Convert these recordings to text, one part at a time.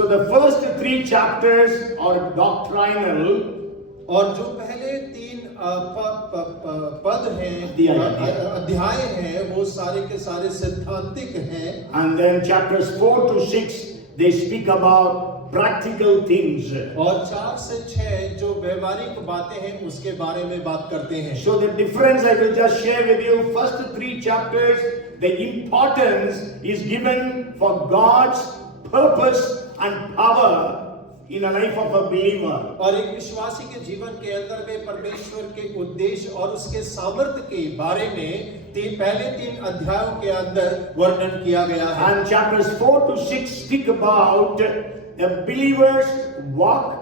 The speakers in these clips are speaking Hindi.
So the first three chapters are doctrinal. और जो पहले 3 पद हैं, अध्याय हैं, वो सारे के सारे सिद्धांतिक हैं. And then chapters 4 to 6, they speak about practical things. और 4 से 6 जो व्यवहारिक बातें हैं उसके बारे में बात करते हैं. So the difference I will just share with you. First 3 chapters, the importance is given for God's purpose and power in a life of a believer. और एक विश्वासी के जीवन के अंदर में परमेश्वर के उद्देश्य और उसके सामर्थ्य के बारे में पहले 3 अध्यायों के अंदर वर्णन किया गया है. And chapters 4 to 6 speak about the believer's walk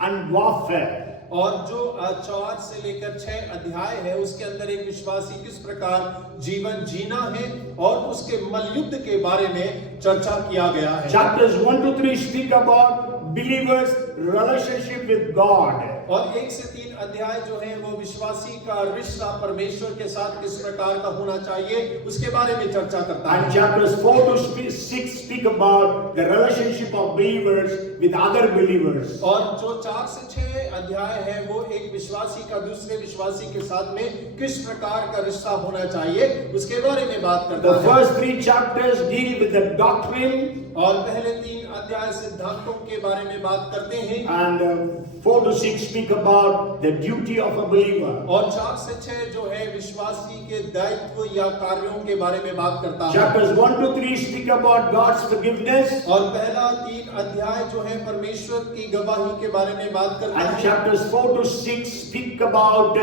and warfare. और जो 4 से लेकर 6 अध्याय है उसके अंदर एक विश्वासी किस प्रकार जीवन जीना है और उसके मलयुद्ध के बारे में चर्चा किया गया है. Chapters 1 to 3 speak about believers' relationship with God. और 1 से 3 अध्याय जो है वो विश्वासी का रिश्ता परमेश्वर के साथ किस प्रकार का होना चाहिए उसके बारे में चर्चा करता है. And chapters 4 to 6 speak about the relationship of believers with other believers. और जो 4 से 6 अध्याय है वो एक विश्वासी का दूसरे विश्वासी के साथ में किस प्रकार का रिश्ता होना चाहिए उसके बारे में बात करता है. The first 3 chapters deal with the doctrine. और पहले 3 अध्याय सिद्धांतों के बारे में बात करते हैं. And 4 to 6 speak about the duty of a believer. और 4 से 6 जो है विश्वासी के दायित्व या कार्यों के बारे में बात करता है. Chapters 1 to 3 speak about God's forgiveness. और पहला 3 अध्याय जो है परमेश्वर की गवाही के बारे में बात करता And है. chapters 4 to 6 speak about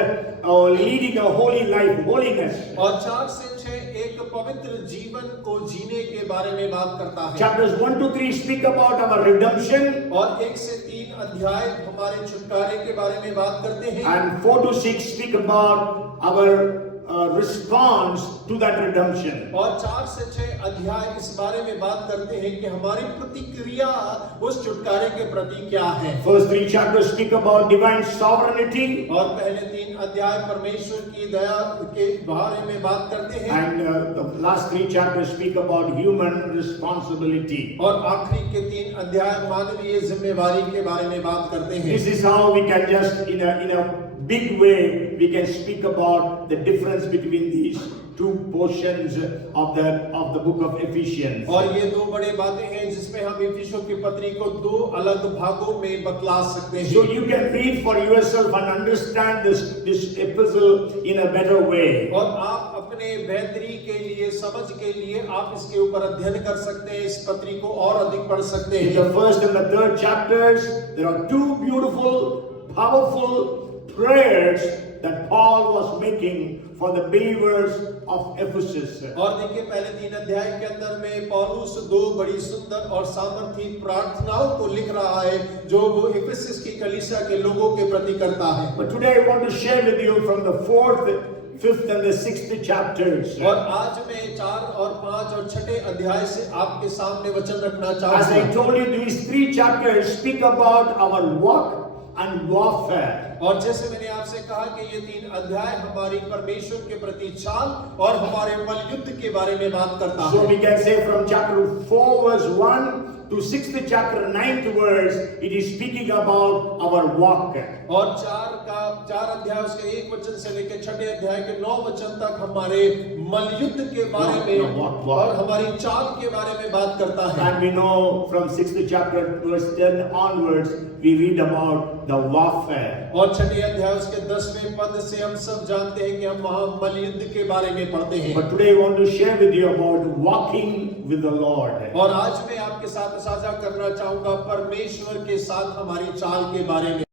leading a holy life, holiness. और 4 से 6 एक पवित्र जीवन को जीने के बारे में बात करता है. Chapters 1 to 3 speak about our redemption. और 1 से 3 अध्याय हमारे छुटकारे के बारे में बात करते हैं. And 4 to 6 speak about our response to that redemption. और 4 से 6 अध्याय इस बारे में बात करते हैं कि हमारी प्रतिक्रिया उस छुटकारे के प्रति क्या है. First 3 chapters speak about divine sovereignty. और पहले 3 अध्याय परमेश्वर की दया के बारे में बात करते हैं. And the last 3 chapters speak about human responsibility. और आखिरी के 3 अध्याय मानवीय जिम्मेवारी के बारे में बात करते हैं. This is how we can just in a big way we can speak about the difference between these 2 portions of the book of Ephesians. और ये 2 बड़े बातें हैं जिसमें हम इफिसियों की पत्री को 2 अलग भागों में बतला सकते हैं. So you can read for yourself and understand this epistle in a better way. और आप अपने बेहतरी के लिए समझ के लिए आप इसके ऊपर अध्ययन कर सकते हैं. इस पत्री को और अधिक पढ़ सकते In हैं. the first and the third chapters there are 2 beautiful, powerful prayers that Paul was making for the believers of Ephesus. और देखिए पहले 3 अध्याय के अंदर में पौलुस 2 बड़ी सुंदर और सामर्थी प्रार्थनाओं को लिख रहा है जो वो इफिसस की कलीसिया के लोगों के प्रति करता है. But today I want to share with you from the 4th, 5th and the 6th chapters. और आज मैं 4 और 5 और 6 अध्याय से आपके सामने वचन रखना As चाहता I हूं. told you, these 3 chapters speak about our walk and warfare. और जैसे मैंने आपसे कहा कि ये 3 अध्याय हमारी परमेश्वर के प्रति चाल और हमारे मलयुद्ध के बारे में बात करता So है. we can say from chapter 4 verse 1 to 6th chapter 9th verse, it is speaking about our walk. और 4 अध्याय उसके 1 वचन से लेकर 6 अध्याय के 9 वचन तक हमारे मलयुद्ध के बारे में और हमारी चाल के बारे में बात करता है. And we know from 6th chapter verse 10 onwards, we read about the warfare. और 6 अध्याय उसके 10वें पद से हम सब जानते हैं कि हम वहां मलयुद्ध के बारे में पढ़ते हैं. But today I want to share with you about walking with the Lord. और आज मैं आपके साथ साझा करना चाहूंगा परमेश्वर के साथ हमारी चाल के बारे में.